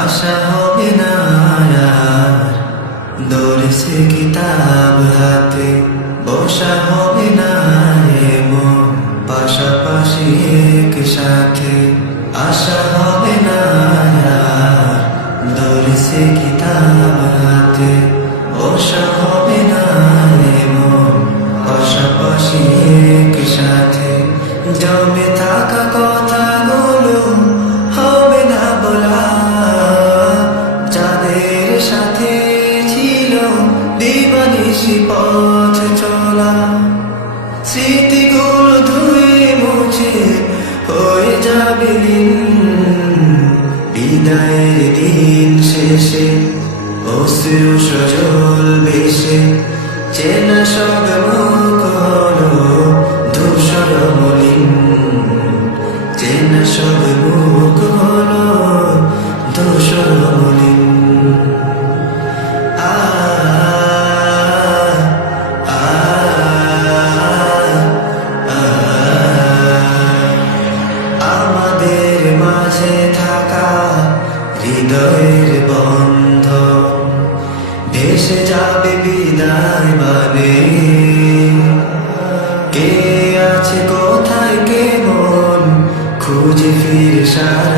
আশা হবে না আর দৌড়েছে কিতাব হাতে, বসা হবে না এমন পাশাপাশি একসাথে। আশা হবে না আর দৌড়েছে কিতাব হাতে, বসা হবে না এমন পাশাপাশি একসাথে। জমে থাকা কথাগুলো হবে না বলা, যাদের সাথে ছিল দিবানিশি পথ চলা। স্মৃতিগুলো ধুয়ে মুছে হয়ে যাবে বিদায়ের দিন শেষে, অশ্রু সজল বেশে চেনা সব মুখ হলো ধূসর মলিন। চেনা সব মুখ হলো ধূসর মলিন। আমাদের মাঝে থাকা হৃদয়ের বন্ধ ভেসে যাবে বিদায় মানে। কে আছে কোথায় কেমন খুঁজে ফিরে সারা